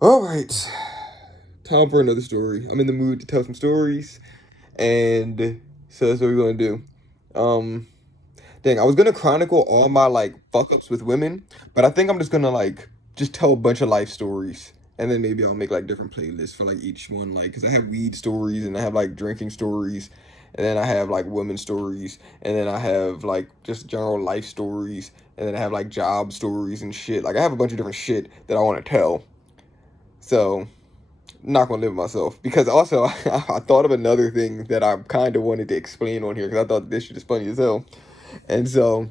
All right, time for another story. I'm in the mood to tell some stories, and so that's what we're gonna do. Um, Dang, I was gonna chronicle all my like fuck ups with women, but I think I'm just gonna like just tell a bunch of life stories, and then maybe I'll make like different playlists for like each one, like because I have weed stories and I have like drinking stories, and then I have like women stories, and then I have like just general life stories, and then I have like job stories and shit. Like I have a bunch of different shit that I want to tell. So not gonna live myself because also I thought of another thing that I kind of wanted to explain on here because I thought this shit is funny as hell. And so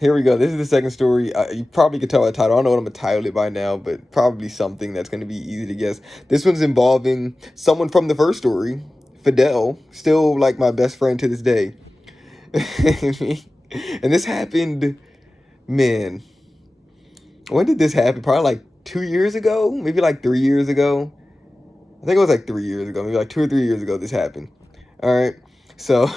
here we go. This is the second story. You probably could tell by the title. I don't know what I'm gonna title it by now, but probably something that's gonna be easy to guess. This one's involving someone from the first story, Fidel, still like my best friend to this day. And this happened, man. When did this happen? Probably like 2 years ago, maybe like 3 years ago. I think it was like 3 years ago, maybe like 2 or 3 years ago. This happened. All right, so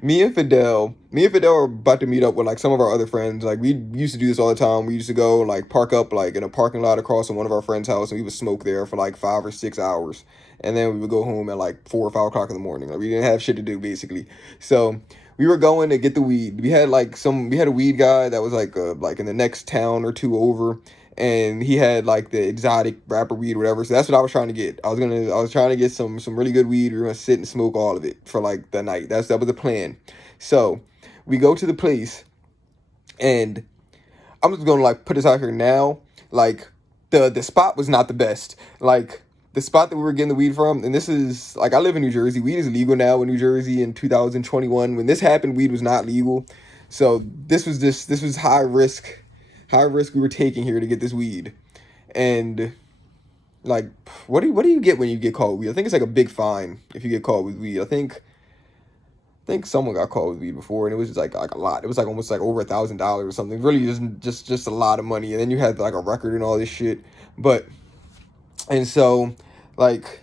me and Fidel were about to meet up with like some of our other friends. Like we used to do this all the time. We used to go like park up like in a parking lot across from one of our friends' house, and we would smoke there for like 5 or 6 hours, and then we would go home at like 4 or 5 o'clock in the morning. Like we didn't have shit to do basically. So we were going to get the weed. We had a weed guy that was like in the next town or two over, and he had like the exotic wrapper weed or whatever. So that's what I was trying to get. I was trying to get some really good weed. We were gonna sit and smoke all of it for like the night. That was the plan. So we go to the place, and I'm just gonna like put this out here now. Like the spot was not the best. Like the spot that we were getting the weed from, and this is like I live in New Jersey. Weed is legal now in New Jersey in 2021. When this happened, weed was not legal. So this was high risk we were taking here to get this weed. And like what do you get when you get caught with weed? I think it's like a big fine if you get caught with weed. I think someone got caught with weed before, and it was just like a lot. It was like almost like over $1,000 or something. Really, just a lot of money. And then you had like a record and all this shit. But and so like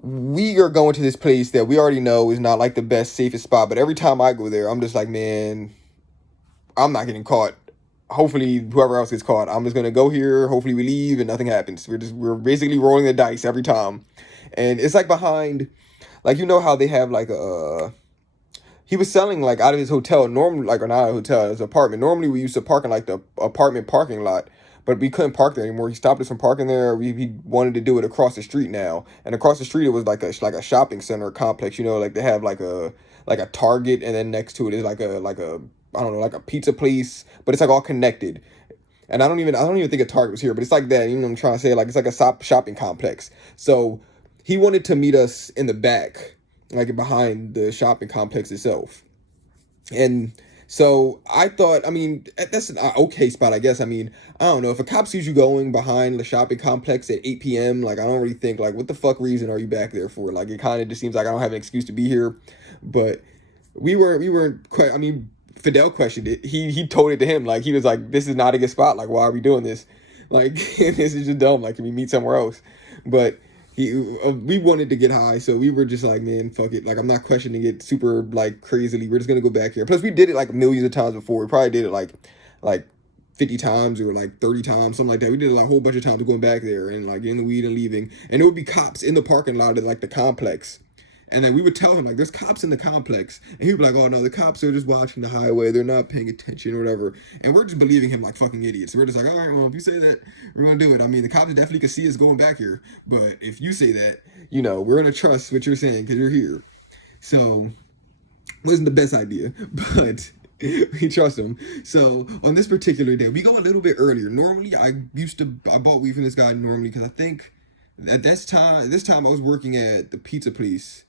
we are going to this place that we already know is not like the best safest spot. But every time I go there, I'm just like, man, I'm not getting caught. Hopefully, whoever else gets caught, I'm just gonna go here. Hopefully, we leave and nothing happens. We're basically rolling the dice every time, and it's like behind, like you know how they have like a he was selling like out of his hotel normally, like or not a hotel, his apartment. Normally we used to park in like the apartment parking lot, but we couldn't park there anymore. He stopped us from parking there. He wanted to do it across the street now, and across the street it was like a shopping center complex. You know, like they have like a Target, and then next to it is like a I don't know, like a pizza place, but it's like all connected. And I don't even think a Target was here, but it's like that. You know what I'm trying to say? Like it's like a shopping complex. So he wanted to meet us in the back, like behind the shopping complex itself. And so I thought, I mean, that's an okay spot, I guess. I mean, I don't know if a cop sees you going behind the shopping complex at 8 p.m. Like I don't really think like what the fuck reason are you back there for? Like it kind of just seems like I don't have an excuse to be here. But we weren't quite. I mean, Fidel questioned it. He told it to him like he was like, this is not a good spot. Like why are we doing this? Like this is just dumb. Like can we meet somewhere else? But we wanted to get high, so we were just like, man, fuck it. Like I'm not questioning it super like crazily. We're just gonna go back here. Plus we did it like millions of times before. We probably did it like 50 times or like 30 times, something like that. We did it like, a whole bunch of times going back there and like getting the weed and leaving. And there would be cops in the parking lot of like the complex. And then we would tell him like there's cops in the complex, and he'd be like, "Oh no, the cops are just watching the highway. They're not paying attention or whatever." And we're just believing him like fucking idiots. We're just like, "All right, well, if you say that, we're gonna do it." I mean, the cops definitely could see us going back here, but if you say that, you know, we're gonna trust what you're saying because you're here. So, wasn't the best idea, but we trust him. So on this particular day, we go a little bit earlier. Normally, I bought weed from this guy normally because I think at this time I was working at the pizza place.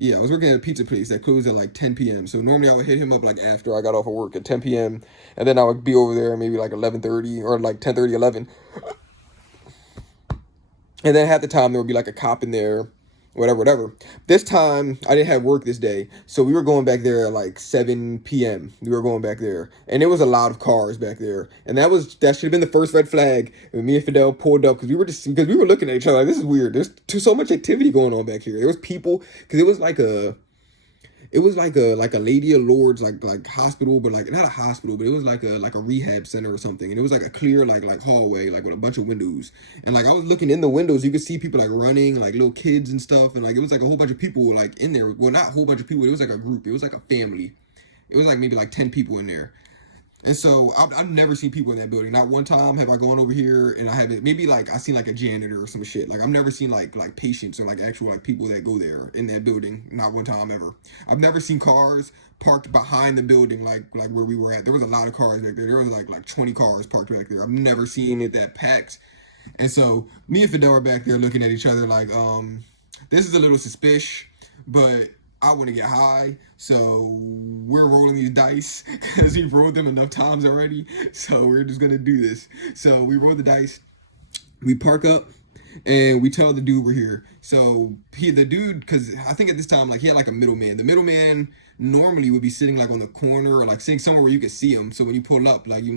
Yeah, I was working at a pizza place that closed at like 10 p.m. So normally I would hit him up like after I got off of work at 10 p.m. And then I would be over there maybe like 11:30 or like 10:30, 11. And then half the time there would be like a cop in there, whatever, whatever. This time I didn't have work this day, so we were going back there at like 7 p.m. We were going back there, and it was a lot of cars back there, and that should have been the first red flag. And me and Fidel pulled up because we were looking at each other like this is weird. There's so much activity going on back here. There was people because it was like a Lady of Lords like hospital, but like not a hospital, but it was like a rehab center or something. And it was like a clear like hallway, like with a bunch of windows. And like I was looking in the windows, you could see people like running, like little kids and stuff. And like it was like a whole bunch of people like in there. Well, not a whole bunch of people. It was like a group. It was like a family. It was like maybe like 10 people in there. And so I've never seen people in that building. Not one time have I gone over here and I haven't. Maybe like I seen like a janitor or some shit. Like I've never seen like patients or like actual like people that go there in that building. Not one time ever. I've never seen cars parked behind the building like where we were at. There was a lot of cars back there. There was like 20 cars parked back there. I've never seen it that packed. And so me and Fidel are back there looking at each other like, this is a little suspicious, but I want to get high, so we're rolling these dice because we've rolled them enough times already. So we're just gonna do this. So we roll the dice, we park up, and we tell the dude we're here. So the dude, because I think at this time like he had like a middleman. The middleman normally would be sitting like on the corner or like sitting somewhere where you could see him. So when you pull up, like he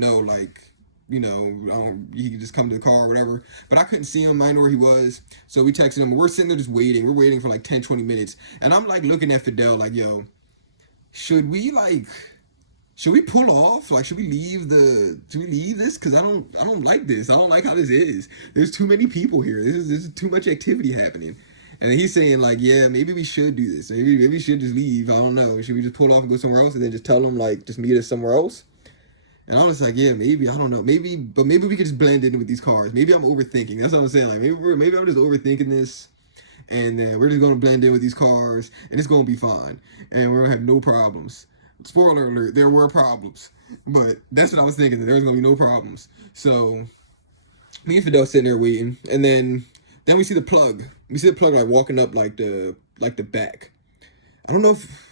could just come to the car or whatever. But I couldn't see him. I didn't know where he was. So we texted him. We're sitting there just waiting. We're waiting for like 10, 20 minutes. And I'm like looking at Fidel like, yo, should we pull off? Like, should we leave this? Cause I don't like this. I don't like how this is. There's too many people here. This is too much activity happening. And then he's saying like, yeah, maybe we should do this. Maybe we should just leave. I don't know. Should we just pull off and go somewhere else and then just tell them like, just meet us somewhere else? And I was like, yeah, maybe, I don't know, but maybe we could just blend in with these cars. Maybe I'm overthinking. That's what I'm saying. Like maybe I'm just overthinking this, and then we're just gonna blend in with these cars, and it's gonna be fine, and we're gonna have no problems. Spoiler alert: there were problems, but that's what I was thinking. That there was gonna be no problems. So me and Fidel sitting there waiting, and then we see the plug. We see the plug like walking up like the back. I don't know if.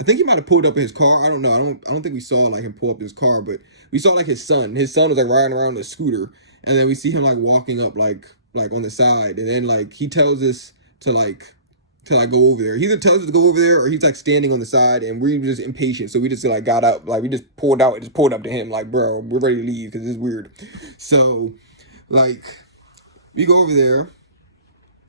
I think he might have pulled up in his car. I don't know. I don't think we saw like him pull up in his car, but we saw like his son. His son was like riding around on a scooter, and then we see him like walking up like on the side, and then like he tells us to go over there. He either tells us to go over there or he's like standing on the side, and we're just impatient, so we just like got up, like we just pulled out and just pulled up to him like, bro, we're ready to leave because this is weird. So like we go over there,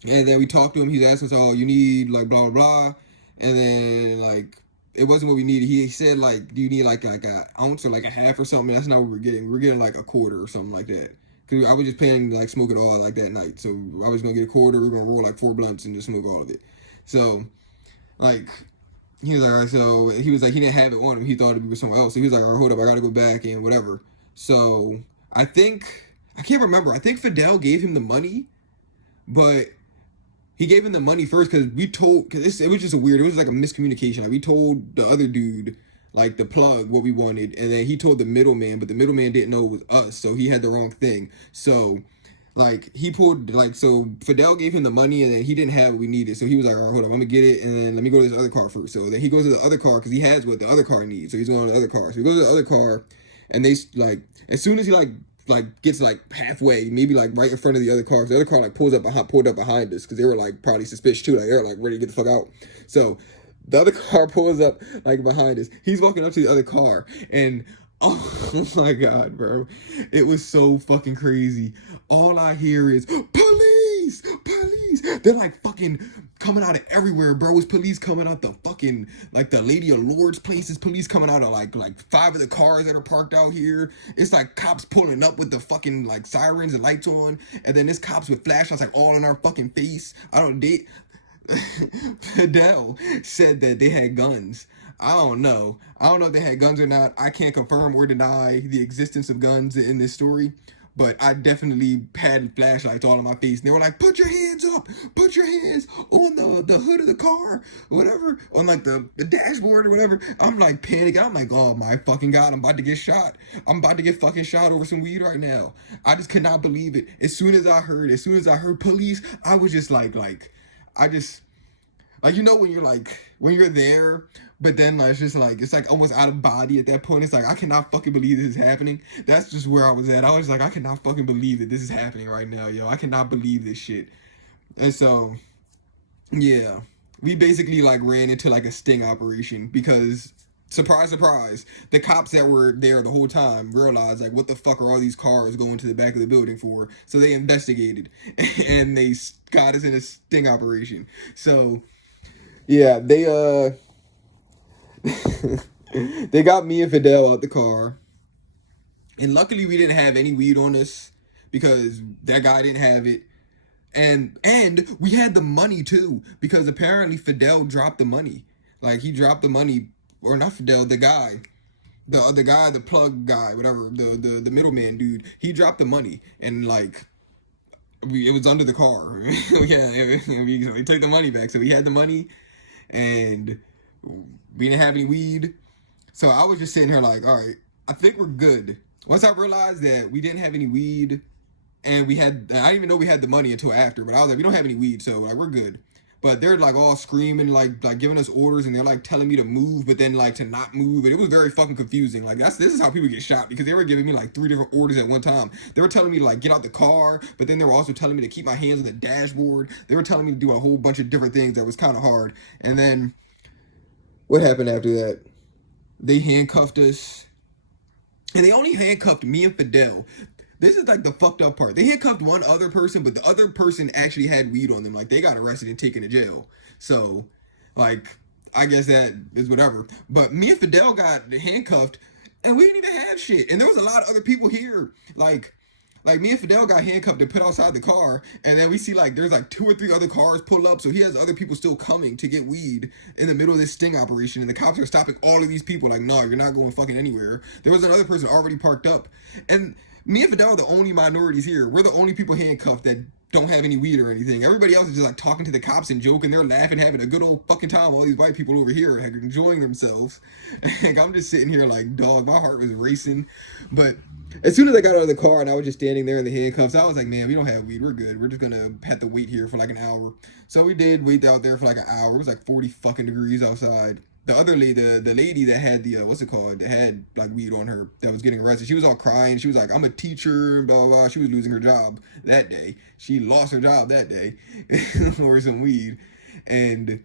and then we talk to him. He's asking us, oh, you need like blah blah blah, and then like it wasn't what we needed. He said like, do you need like an ounce or like a half or something? That's not what we're getting. We're getting like a quarter or something like that. Cause I was just planning to like smoke it all like that night. So I was gonna get a quarter. We're gonna roll like 4 blunts and just smoke all of it. So like he was like, all right. So he was like, he didn't have it on him. He thought it'd be somewhere else. So he was like, all right, hold up, I gotta go back and whatever. So I can't remember. I think Fidel gave him the money, but he gave him the money first because it was just it was like a miscommunication. Like we told the other dude, like the plug, what we wanted, and then he told the middleman, but the middleman didn't know it was us, so he had the wrong thing. So like he pulled so Fidel gave him the money and then he didn't have what we needed. So he was like, all right, hold on, I'm gonna get it and then let me go to this other car first. So then he goes to the other car because he has what the other car needs. So he's going to the other car. So he goes to the other car and they like as soon as he like gets like halfway, maybe like right in front of the other car. The other car like pulled up behind us because they were like probably suspicious too. Like they were like ready to get the fuck out. So the other car pulls up like behind us. He's walking up to the other car and oh my god, bro, it was so fucking crazy. All I hear is police, police. They're like fucking coming out of everywhere, bro. It's police coming out the fucking like the Lady of Lords places. Police coming out of like 5 of the cars that are parked out here. It's like cops pulling up with the fucking like sirens and lights on, and then this cops with flashlights like all in our fucking face. Fidel said that they had guns. I don't know. I don't know if they had guns or not. I can't confirm or deny the existence of guns in this story. But I definitely had flashlights all in my face. And they were like, put your hands up. Put your hands on the hood of the car. Whatever. On like the dashboard or whatever. I'm like panicking. I'm like, oh my fucking God. I'm about to get shot. I'm about to get fucking shot over some weed right now. I just could not believe it. As soon as I heard police, I was just I just like when you're there, but then like it's like almost out of body at that point. It's like I cannot fucking believe this is happening. That's just where I was at. I was like, I cannot fucking believe that this is happening right now, yo. I cannot believe this shit. And so yeah, we basically like ran into like a sting operation because surprise, surprise, the cops that were there the whole time realized like what the fuck are all these cars going to the back of the building for? So they investigated and they got us in a sting operation. So yeah, They got me and Fidel out the car, and luckily we didn't have any weed on us because that guy didn't have it. And we had the money too because apparently Fidel dropped the money. Like he dropped the money, or not Fidel, the guy, the guy, the plug guy, whatever, the middleman dude. He dropped the money, and like it was under the car. Yeah, we took the money back, so we had the money, and we didn't have any weed. So I was just sitting here like, all right, I think we're good. Once I realized that we didn't have any weed, and I didn't even know we had the money until after, but I was like, we don't have any weed, so like we're good. But they're like all screaming, like giving us orders, and they're like telling me to move, but then like to not move, and it was very fucking confusing. Like this is how people get shot because they were giving me like 3 different orders at one time. They were telling me to like get out the car, but then they were also telling me to keep my hands on the dashboard. They were telling me to do a whole bunch of different things that was kind of hard. And then what happened after that? They handcuffed us, and they only handcuffed me and Fidel. This is like the fucked up part. They handcuffed one other person, but the other person actually had weed on them. Like they got arrested and taken to jail. So, like, I guess that is whatever. But me and Fidel got handcuffed, and we didn't even have shit. And there was a lot of other people here. Like me and Fidel got handcuffed and put outside the car, and then we see like there's like 2 or 3 other cars pull up, so he has other people still coming to get weed in the middle of this sting operation, and the cops are stopping all of these people like, no, you're not going fucking anywhere. There was another person already parked up, and me and Fidel are the only minorities here. We're the only people handcuffed that don't have any weed or anything. Everybody else is just like talking to the cops and joking. They're laughing, having a good old fucking time. All these white people over here like enjoying themselves. Like I'm just sitting here like, dog, my heart was racing. But as soon as I got out of the car and I was just standing there in the handcuffs, I was like, man, we don't have weed. We're good. We're just gonna have to wait here for like an hour. So we did wait out there for like an hour. It was like 40 fucking degrees outside. The other lady, the lady that had the what's it called, that had like weed on her, that was getting arrested. She was all crying. She was like, "I'm a teacher," blah blah blah. She was losing her job that day. She lost her job that day over some weed, and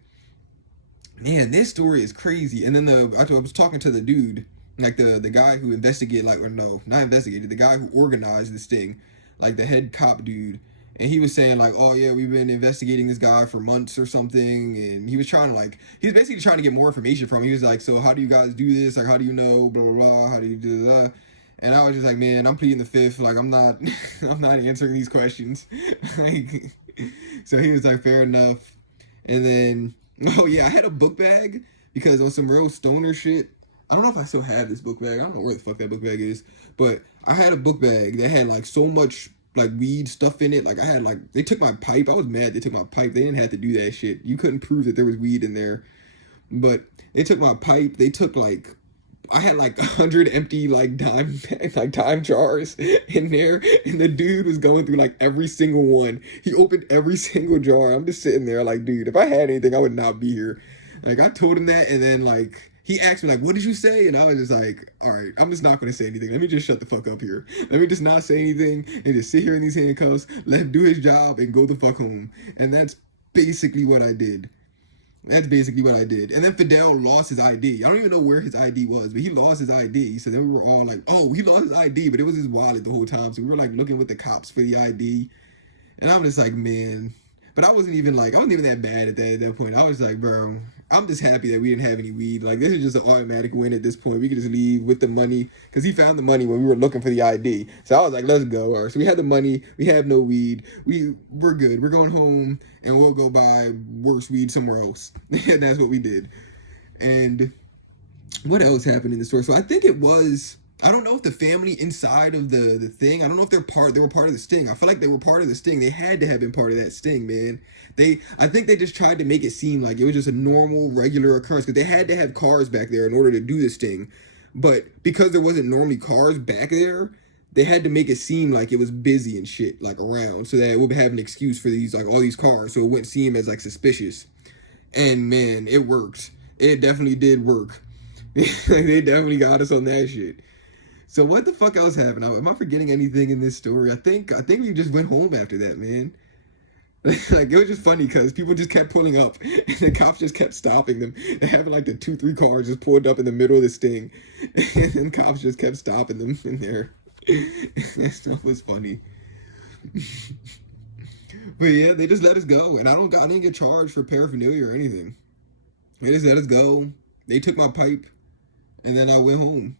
man, this story is crazy. And then I was talking to the dude, like the guy who investigated, like, or no, not investigated, the guy who organized this thing, like the head cop dude. And he was saying like, oh yeah, we've been investigating this guy for months or something, and he was trying to like, he was basically trying to get more information from him. He was like, so how do you guys do this? Like, how do you know? Blah blah blah. How do you do that? And I was just like, man, I'm pleading the fifth. Like, I'm not, I'm not answering these questions. Like, so he was like, fair enough. And then, oh yeah, I had a book bag because it was some real stoner shit. I don't know if I still have this book bag. I don't know where the fuck that book bag is, but I had a book bag that had like so much like weed stuff in it. Like I had like, they took my pipe. I was mad they took my pipe. They didn't have to do that shit. You couldn't prove that there was weed in there, but they took my pipe. They took like, I had like 100 empty like dime jars in there, and the dude was going through like every single one. He opened every single jar. I'm just sitting there like, dude, if I had anything, I would not be here. Like I told him that, and then like he asked me like, what did you say? And I was just like, all right, I'm just not gonna say anything. Let me just shut the fuck up here. Let me just not say anything and just sit here in these handcuffs, let him do his job, and go the fuck home. And that's basically what I did. That's basically what I did. And then Fidel lost his ID. I don't even know where his ID was, but he lost his ID. So then we were all like, oh, he lost his ID, but it was his wallet the whole time. So we were like looking with the cops for the ID. And I'm just like, man. But I wasn't even that bad at that point. I was like, bro, I'm just happy that we didn't have any weed. Like, this is just an automatic win at this point. We could just leave with the money. Because he found the money when we were looking for the ID. So I was like, let's go. All right, so we had the money. We have no weed. We're good. We're going home, and we'll go buy worse weed somewhere else. And that's what we did. And what else happened in the store? So I think it was, I don't know if the family inside of the thing, I don't know if they were part of the sting. I feel like they were part of the sting. They had to have been part of that sting, man. I think they just tried to make it seem like it was just a normal, regular occurrence because they had to have cars back there in order to do this sting. But because there wasn't normally cars back there, they had to make it seem like it was busy and shit, like around, so that it would have an excuse for these, like all these cars, so it wouldn't seem as like suspicious. And man, it worked. It definitely did work. They definitely got us on that shit. So what the fuck else happened? Am I forgetting anything in this story? I think we just went home after that, man. Like it was just funny because people just kept pulling up, and the cops just kept stopping them. They having like the 2-3 cars just pulled up in the middle of this thing, and cops just kept stopping them in there. That stuff was funny. But yeah, they just let us go, and I didn't get charged for paraphernalia or anything. They just let us go. They took my pipe, and then I went home.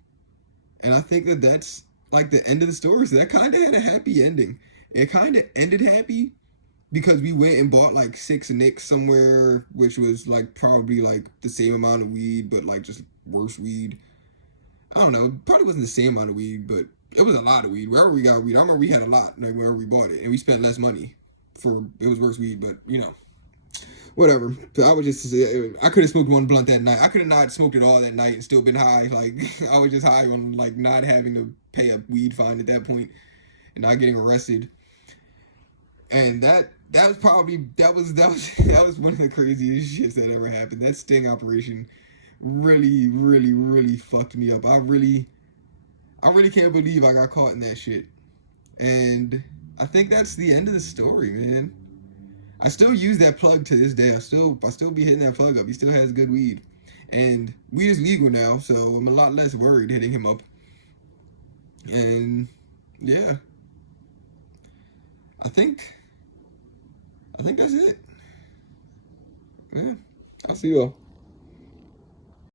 And I think that that's like the end of the story. So that kind of had a happy ending. It kind of ended happy because we went and bought like six nicks somewhere, which was like probably like the same amount of weed, but like just worse weed. I don't know. Probably wasn't the same amount of weed, but it was a lot of weed. Wherever we got weed, I remember we had a lot like wherever we bought it, and we spent less money for it was worse weed. But you know, whatever. So I would just say I could have smoked one blunt that night. I could have not smoked it all that night and still been high. Like I was just high on like not having to pay a weed fine at that point and not getting arrested. And that was probably that was one of the craziest shits that ever happened. That sting operation really fucked me up. I really can't believe I got caught in that shit. And I think that's the end of the story, man. I still use that plug to this day. I still be hitting that plug up. He still has good weed. And weed is legal now, so I'm a lot less worried hitting him up. And yeah, I think I think that's it. Yeah. I'll see you all.